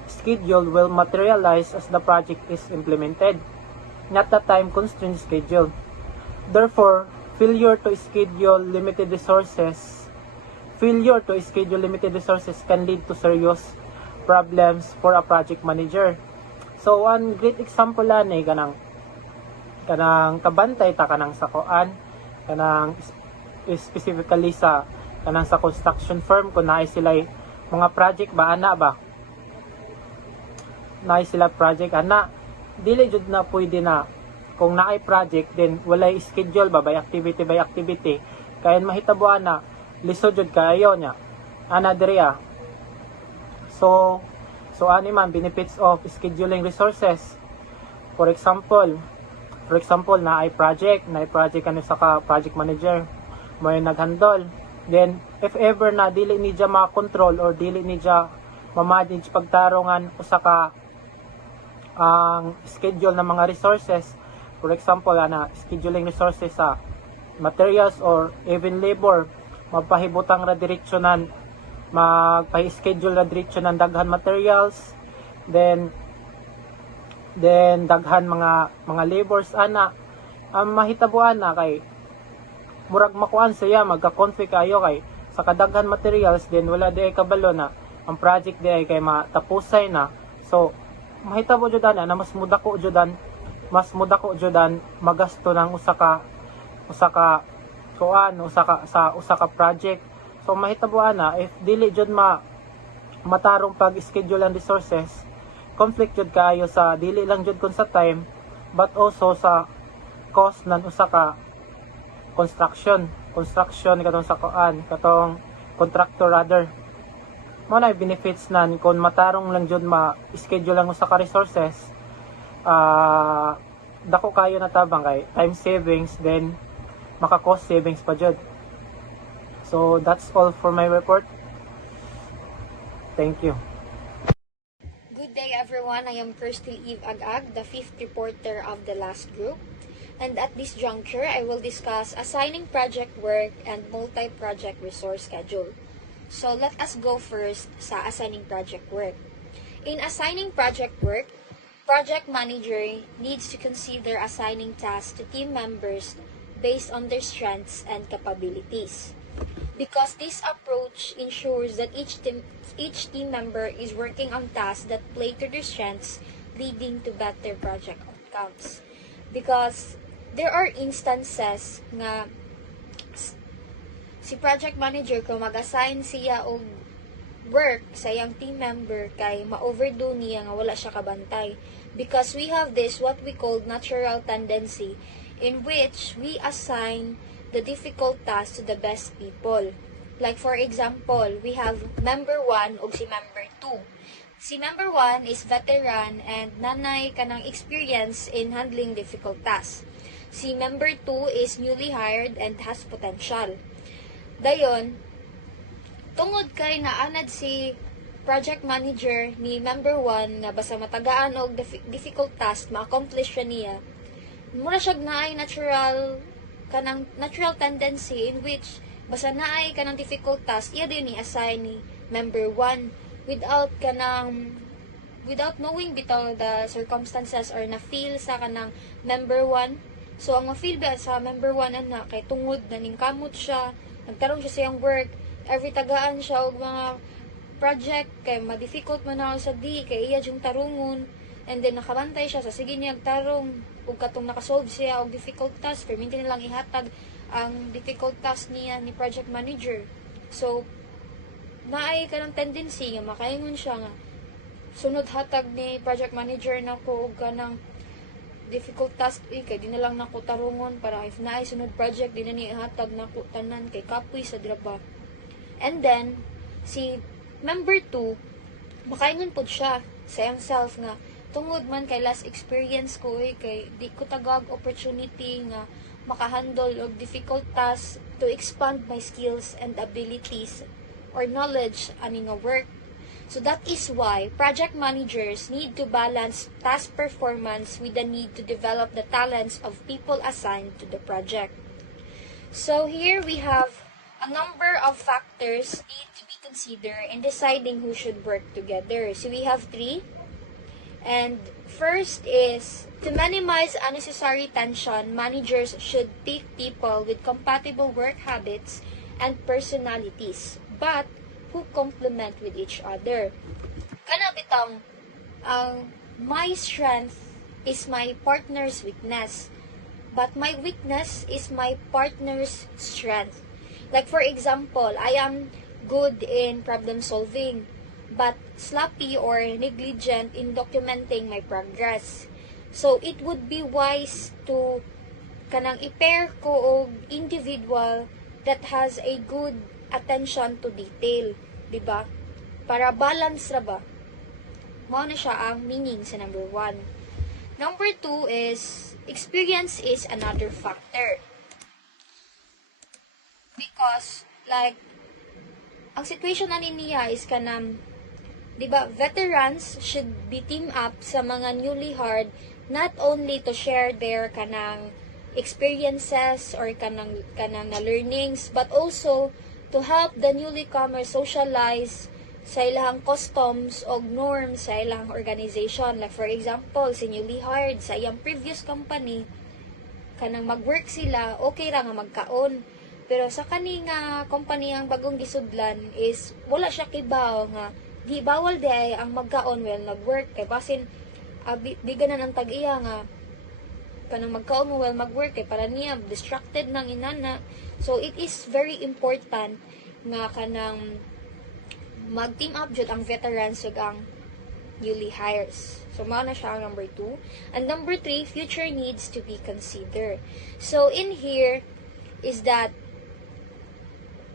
schedule will materialize as the project is implemented, not the time-constrained schedule. Therefore, failure to schedule limited resources can lead to serious problems for a project manager. So, one great example ani kanang kabantay ta kanang sa koan, kanang specifically sa kanang sa construction firm kung naay sila mga project ba ana ba. Naay sila project ana, dili jud na pwede na kung naay project then walay schedule ba by activity kaya mahitabo ana lisod jud kayo nya ana diriya. So ani man benefits of scheduling resources. For example na ay project ano sa ka project manager may naghandle, then if ever na dili niya ma-control or dili niya ma-manage pagtarungan usa ka ang schedule ng mga resources. For example scheduling resources sa materials or even labor, magpahibutang ra direksyonan, magpa-schedule ra direksyonan daghan materials, then daghan mga labors ana, mahitabuan na kay murag makuan siya magka-conflict kayo kay sa kadaghan materials then wala di ay kabalo na ang project di ay kay matapusay na. So mahitabo jud na mas muda ko judan magasto ng usa ka project. So mahitabo na if dili jud matarong pag schedule and resources, conflict jud kayo sa dili lang jud kun sa time but also sa cost ng usa ka construction katong sa katong contractor rather. Mo na benefits nan kung matarong lang jud ma-schedule lang usa ka resources, dako kayo natabang kay time savings then maka cost savings pa jud. So that's all for my report. Thank you. Good day everyone, I am Kirsty Eve Agag, the 5th reporter of the last group. And at this juncture, I will discuss assigning project work and multi-project resource schedule. So let us go first sa assigning project work. In assigning project work, project manager needs to consider assigning tasks to team members based on their strengths and capabilities. Because this approach ensures that each team member is working on tasks that play to their strengths, leading to better project outcomes. Because there are instances nga si project manager kung mag-assign siya og work sa iyang team member kay ma-overdo niya nga wala siya kabantay. Because we have this what we call natural tendency in which we assign the difficult tasks to the best people. Like for example, we have member 1 ug si member 2. Si member 1 is veteran and nanay kanang experience in handling difficult tasks. Si member 2 is newly hired and has potential. Dayon, tungod kay naanad si project manager ni member 1 nga basta matagaan og difficult task ma-accomplish niya, mura siya naay natural tendency in which basta naay kanang difficult task iya din ni assign ni member 1 without knowing bitaw the circumstances or na feel sa kanang member 1. So ang ma-feel ba sa member 1 ana kay tungod na ning kamot siya, nagtarong siya sa iyang work, every tagaan siya og mga project kay ma-difficult man na sa di kay iya yung tarungon, and then nakabantay siya sa sige niya tarong ug katong nakasolve siya og difficult task perminti nilang ihatag ang difficult task niya ni project manager. So naay kanang tendency nga makaingon siya nga sunod hatag ni project manager nako og kanang difficult task kay di na lang nako tarungon para if naay sunod project di na ni ihatag nako tanan kay kapoy sa draba. And then si member 2 makaingon pud siya sa himself nga tungod man kay last experience ko kay di ko tagag opportunity nga makahandle og difficult tasks to expand my skills and abilities or knowledge ani nga work. So that is why project managers need to balance task performance with the need to develop the talents of people assigned to the project. So here we have a number of factors need to be considered in deciding who should work together. So we have 3. And first is to minimize unnecessary tension, managers should pick people with compatible work habits and personalities, but who complement with each other. Kana bitang my strength is my partner's weakness, but my weakness is my partner's strength. Like for example, I am good in problem solving, but sloppy or negligent in documenting my progress. So it would be wise to kanang i-pair ko og individual that has a good attention to detail, di ba? Para balance ra ba? Mao na siya ang meaning sa number 1. Number 2 is experience is another factor. Because like ang situation na niya is kanang di ba veterans should be team up sa mga newly hired not only to share their kanang experiences or kanang na learnings but also to help the newcomers socialize sa ilang customs o norms sa ilang organization. Like for example, si newly hired sa iyang previous company, kanang mag-work sila, okay ra nga magkaon. Pero sa kani nga company ang bagong gisudlan is wala siya kibaw nga di bawal di ay ang magkaon well nag-work kay basin biganan ang tag-iya nga kanang magkaon mo well mag-work kay para niya distracted nang inana. So it is very important nga kanang mag-team up jud ang veterans ug ang newly hires. So mao na siya ang number 2. And number 3, future needs to be considered. So in here is that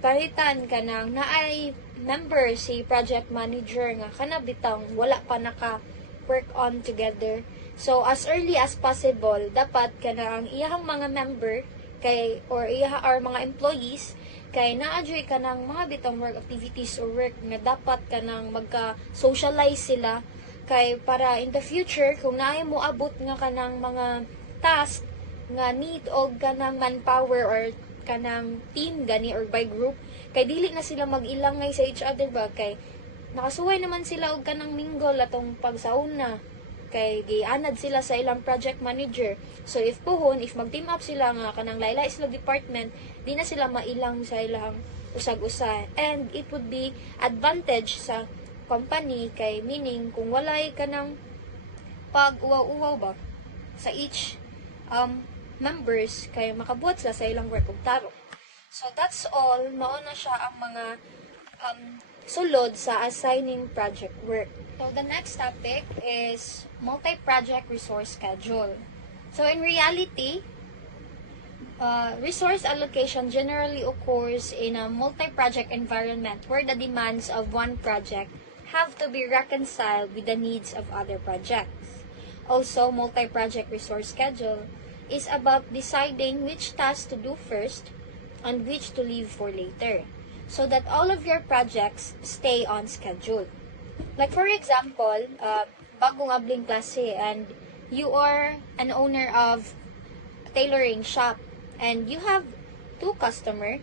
palitan ka nang naay member si project manager nga kana bitang wala pa naka work on together. So as early as possible dapat kana ang iyahang mga member kay or iyaha or mga employees kay naa-enjoy ka ng mga bitang work activities or work nga dapat ka nang magka-socialize sila kay para in the future kung naay mo abot nga kanang mga task nga need og kanang manpower or kanang team gani or by group kay dili na sila mag-ilangay sa each other ba kay nakasuway naman sila og kanang mingle atong pagsauna kay gianad sila sa ilang project manager. So if mag-team up sila nga kanang laylay sila department, di na sila mailang sa ilang usag-usa. And it would be advantage sa company kay meaning kung walay kanang pag-uwaw-uwaw ba sa each members kay makabuhat sila sa ilang work ug tarong. So that's all. Mao na siya ang mga sulod sa assigning project work. So the next topic is multi-project resource schedule. So in reality, resource allocation generally occurs in a multi-project environment where the demands of one project have to be reconciled with the needs of other projects. Also, multi-project resource schedule is about deciding which tasks to do first and which to leave for later, so that all of your projects stay on schedule. Like for example, bagong abling klase and you are an owner of a tailoring shop and you have two customer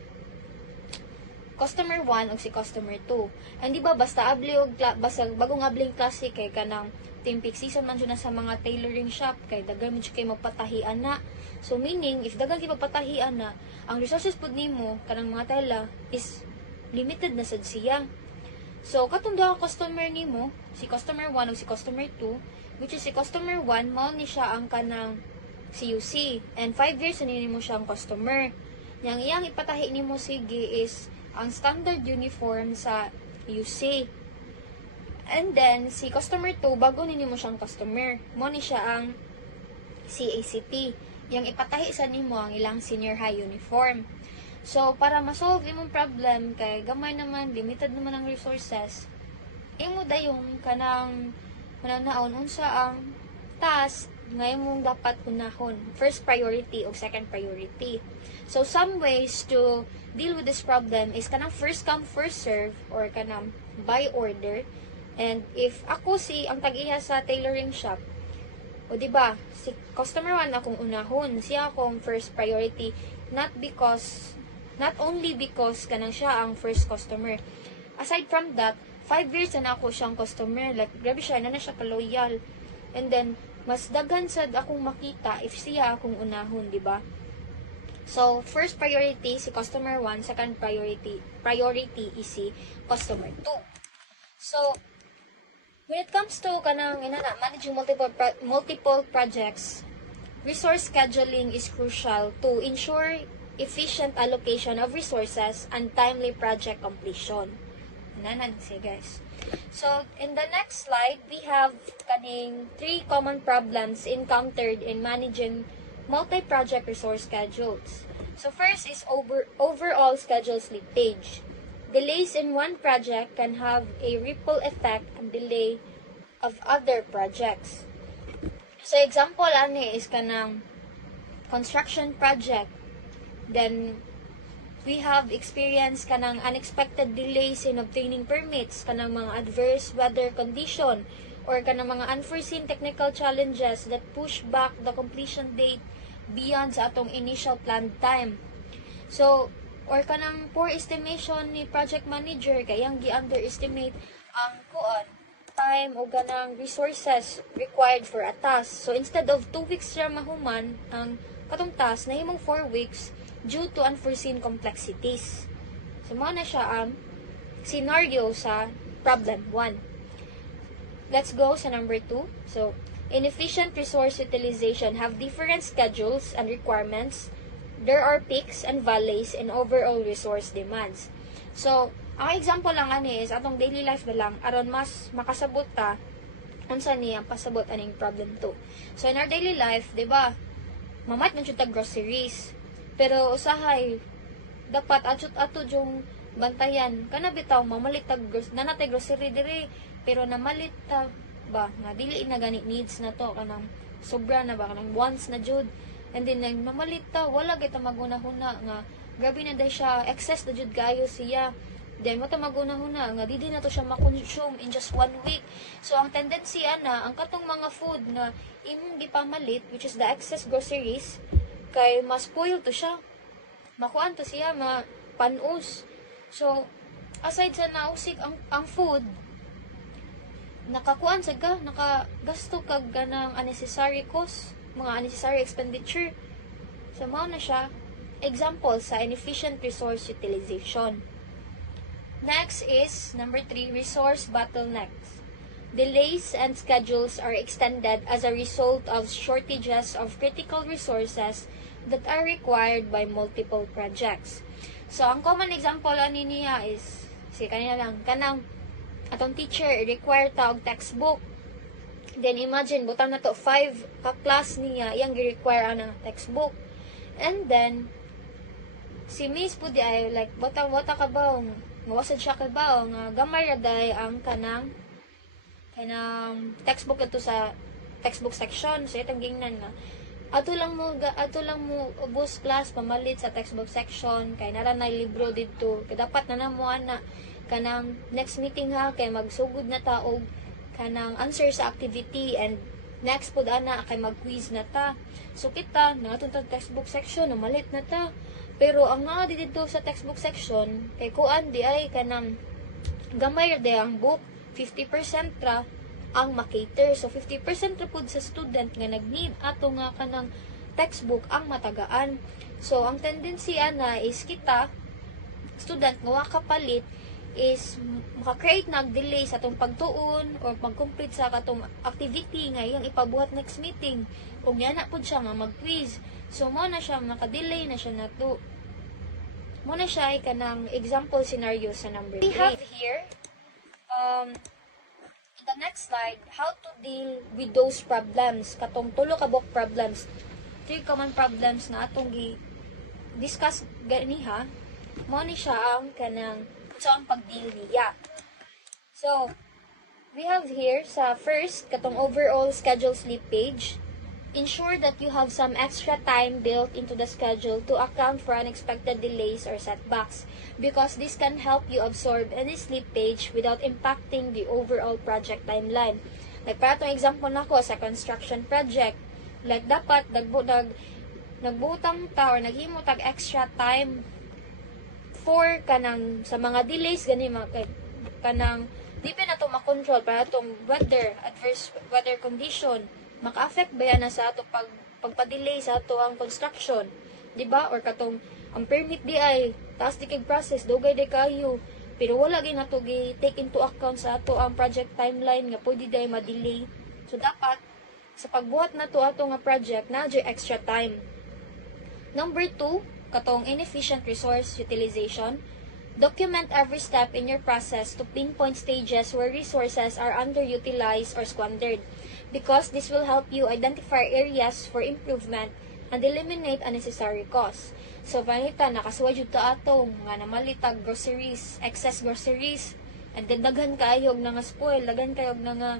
1 ug si customer 2. And di ba basta abli og basta bagong abling klase kay kanang team peak season man na sa mga tailoring shop kay daghan man kay magpatahian na. So meaning if daghan kay magpatahian na, ang resources pud nimo kanang mga tela is limited na sad siya. So katong duha ka customer nimo, si customer 1 ug si customer 2, which is si customer 1 mao ni siya ang kanang CUC and 5 years na nimo siyang customer. Yang iyang ipatahi nimo sige is ang standard uniform sa UC. And then, si customer 2, bago nini mo siyang customer. Mo ni siya ang CACP. Yang ipatahi sa nimo ang ilang senior high uniform. So, para ma-solve imong problem, kay gamay naman, limited naman ang resources, imo dayong kanang mananaon unsa ang task nga imong dapat unahon. First priority o second priority. So, some ways to deal with this problem is kanang first come, first serve or kanang by order. And if ako si ang tag-iya sa tailoring shop, o diba, si customer 1 akong unahon, siya akong first priority, not only because kanang siya ang first customer. Aside from that, 5 years na ako siyang customer, like grabe siya, na siya ka-loyal. And then, mas daghan sad akong makita if siya akong unahon, diba? So, first priority si customer 1, second priority is si customer 2. So, when it comes to kanang managing multiple projects, resource scheduling is crucial to ensure efficient allocation of resources and timely project completion. Guys. So, in the next slide, we have kaning 3 common problems encountered in managing multi-project resource schedules. So, first is overall schedule slippage. Delays in one project can have a ripple effect and delay of other projects. So, example is kanang construction project. Then, we have experienced kanang unexpected delays in obtaining permits, kanang mga adverse weather condition, or kanang mga unforeseen technical challenges that push back the completion date beyond sa atong initial planned time. So, or kanang poor estimation ni project manager kayang gi-underestimate ang time o ganang resources required for a task. So, instead of 2 weeks siya mahuman ang katong task, nahimong 4 weeks due to unforeseen complexities. So, mao na siya ang scenario sa problem 1. Let's go sa number 2. So, inefficient resource utilization have different schedules and requirements. There are peaks and valleys in overall resource demands. So, ang example lang ani is atong daily life na lang aron mas makasabot ta unsa niya pasabot aning problem 2. So, in our daily life, 'di ba? Mamat man jud ta groceries. Pero usahay dapat ato yung bantayan kana bitaw mamalit tag nanatay grocery diri pero namalit ta ba nga dili na gani needs na to kanang sobra na ba kanang wants na jud and then nagmamalit ta wala kita maguna-huna nga grabe na day siya excess na jud kayo siya then mo ta maguna-huna nga dili na to siya ma-consume in just 1 week. So ang tendency ana ang katong mga food na imong gipamalit which is the excess groceries kay mas spoil to siya makuan to siya panos. So, aside sa nausik ang food, nakakuan sa ka, nakagasto kag ganang unnecessary cost, mga unnecessary expenditure. So, mao na siya example sa inefficient resource utilization. Next is number 3, resource bottlenecks. Delays and schedules are extended as a result of shortages of critical resources that are required by multiple projects. So, ang common example ani niya is, kanina lang, kanang atong teacher, require ta og textbook. Then, imagine, butang na to 5 ka-class niya, iyang gi-require ang textbook. And then, si Miss po di ay, like, butang ka ba, mawasad siya ka ba, nga gamay raday ang kanang textbook ito sa textbook section. So, itong gingnan nga, ato lang mo ubos class pamalit sa textbook section kay nara na libro didto kay dapat na namo ana kanang next meeting ha kay magsugod na ta og kanang answer sa activity and next pud ana kay mag-quiz na ta. So kita natun ta textbook section malit na ta pero ang mga didto sa textbook section kay kuan di ay kanang gamay ra ang book 50% ra ang makater. So, 50% na po sa student nga nag-need ato nga kanang textbook ang matagaan. So, ang tendency ana is kita, student nga kapalit is maka-create nag-delay sa atong pagtuon or pag-complete sa katong activity nga iyang ipabuhat next meeting. Ug yan na po siya nga mag-quiz. So, mo na siya, maka-delay na siya na to. Mo na siya ay kanang example scenario sa number 3. We have here, the next slide, how to deal with those problems. Katong tulo ka book problems. 3 common problems na atong discuss ganiha. Mo ni siya ang kanang ang pag-deal niya. So, we have here sa first, katong overall schedule sleep page. Ensure that you have some extra time built into the schedule to account for unexpected delays or setbacks because this can help you absorb any slippage without impacting the overall project timeline. Like, para itong example nako sa construction project, like, dapat nagbutang ta or naghimo tag extra time for kanang sa mga delays gani kanang di pa na to makontrol para itong adverse weather condition maka-affect ba yan na sa ato pagpa-delay sa ato ang construction, di ba? Or katong ang permit di ay taas di kay process dugay di kayo pero wala gyud nato gi-take into account sa ato ang project timeline nga pwede di ma-delay. So dapat sa pagbuhat na to ato nga project na jay extra time. Number 2, katong inefficient resource utilization. Document every step in your process to pinpoint stages where resources are underutilized or squandered because this will help you identify areas for improvement and eliminate unnecessary costs. So, panita, nakasuwa jud ta atong mga namalitag groceries, excess groceries, and then daghan kayog na nga spoil, daghan kayog na nga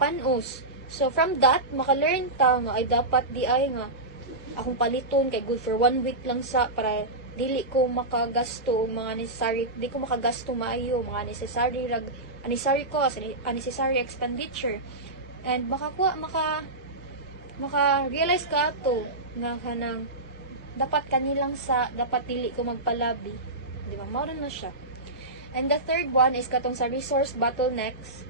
panos. So, from that, maka-learn ta nga ay dapat di ay nga akong paliton kay good for 1 week lang sa para dili ko makagasto mga necessary, di ko makagasto maayo mga unnecessary cost, unnecessary expenditure. And maka-realize ka to nga kanang dapat kanilang dapat dili ko magpalabi. Di ba? Mao na siya. And the third one is katong sa resource bottlenecks.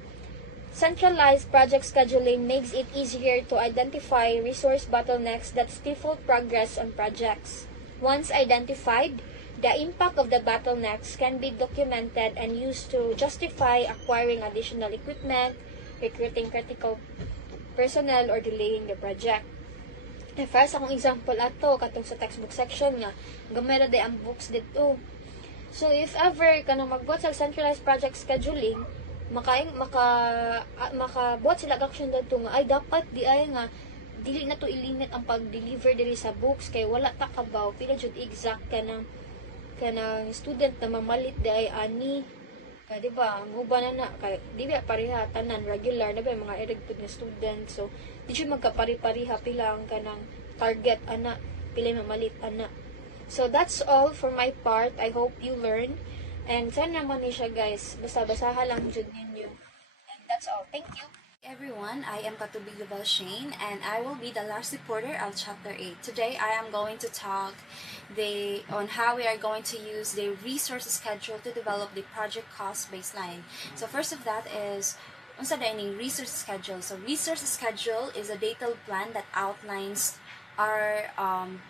Centralized project scheduling makes it easier to identify resource bottlenecks that stifle progress on projects. Once identified, the impact of the bottlenecks can be documented and used to justify acquiring additional equipment, recruiting critical personnel, or delaying the project. Para sa akong example ato, katong sa textbook section nga, gamay ra day ang books dito. So, if ever ka nang magbuhat sa centralized project scheduling, makabuhat sila action dito nga, ay dapat di ay nga, dili na to ilimit ang pag-deliver diri sa books, kay wala ta kabaw, pila jud exact ka ng student na mamalit di ay ani. Di ba, ang uban na kay di ba pareha tanan regular na ba mga irregular na student, so di siya magkapari-pariha pila ang kanang target ana, pila mamalit ana. So that's all for my part. I hope you learn, and sana naman ni siya guys, basa-basaha lang jud ninyo, and that's all. Thank you. Everyone, I am Katubi Gubal Shane, and I will be the last reporter of Chapter 8. Today, I am going to talk on how we are going to use the resource schedule to develop the project cost baseline. So first of that is, unsa dining resource schedule? So resource schedule is a detailed plan that outlines our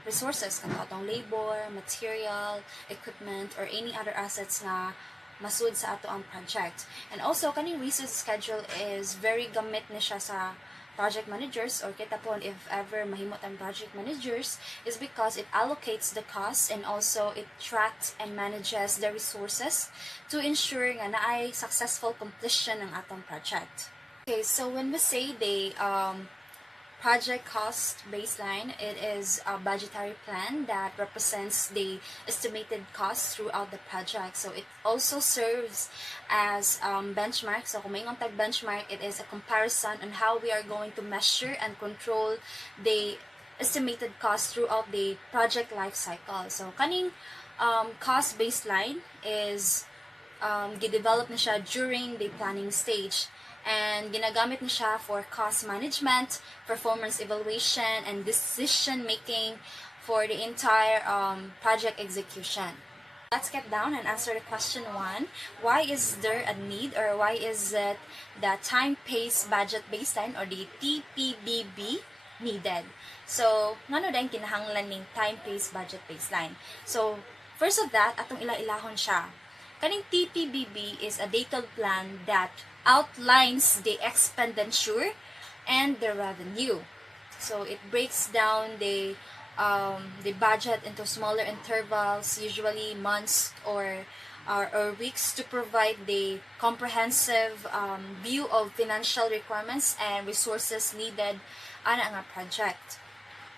resources, katong labor, material, equipment, or any other assets na masud sa ato ang project. And also, kaning resource schedule is very gamit na siya sa project managers, or kita po if ever mahimot ang project managers, is because it allocates the costs and also it tracks and manages the resources to ensure nga naay successful completion ng atong project. Okay, so when we say the project cost baseline, it is a budgetary plan that represents the estimated costs throughout the project. So it also serves as benchmark. So kung may tag benchmark, it is a comparison on how we are going to measure and control the estimated costs throughout the project life cycle. So kaning cost baseline is gidevelop na siya during the planning stage. And ginagamit niya siya for cost management, performance evaluation, and decision making for the entire project execution. Let's get down and answer the question 1. Why is there a need, or why is it the time-paced budget baseline, or the TPBB, needed? So, ngano din kinahanglan ning time-paced budget baseline? So, first of that, atong ila-ilahon siya. Kaning TPBB is a detailed plan that outlines the expenditure and the revenue. So it breaks down the budget into smaller intervals, usually months or weeks, to provide the comprehensive view of financial requirements and resources needed ana nga project.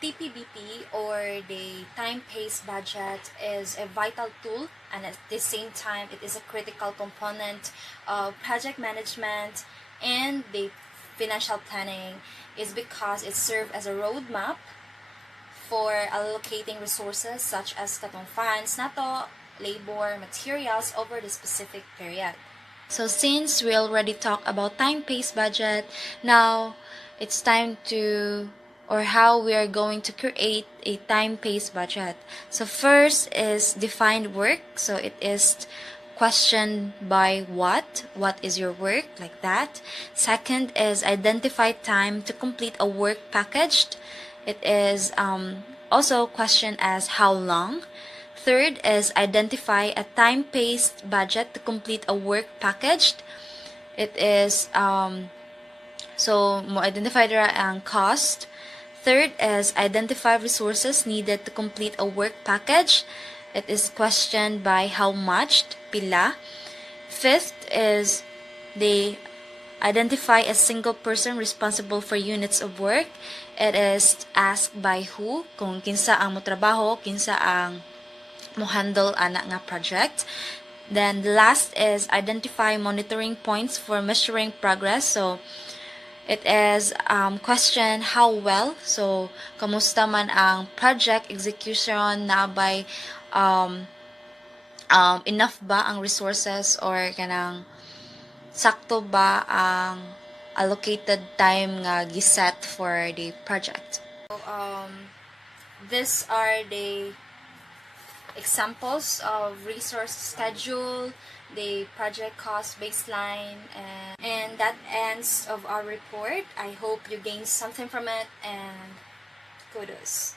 TPBP, or the time-paced budget, is a vital tool, and at the same time it is a critical component of project management and the financial planning, is because it serves as a roadmap for allocating resources such as katong funds nato, labor, materials over the specific period. So since we already talked about time-paced budget, now it's time to how we are going to create a time-paced budget. So first is defined work. So it is questioned by what is your work, like that. Second is identify time to complete a work package. It is also questioned as how long. Third is identify a time-paced budget to complete a work package. It is so mo identify ra ang cost. Third is identify resources needed to complete a work package. It is questioned by how much, pila. Fifth is they identify a single person responsible for units of work. It is asked by who, kung kinsa ang motrabaho, kinsa ang mo-handle ana nga project. Then the last is identify monitoring points for measuring progress. So it is question how well, so kamusta man ang project execution, na by enough ba ang resources, or kanang sakto ba ang allocated time nga giset for the project. So, these are the examples of resource schedule, the project cost baseline, and that ends of our report. I hope you gained something from it, and kudos.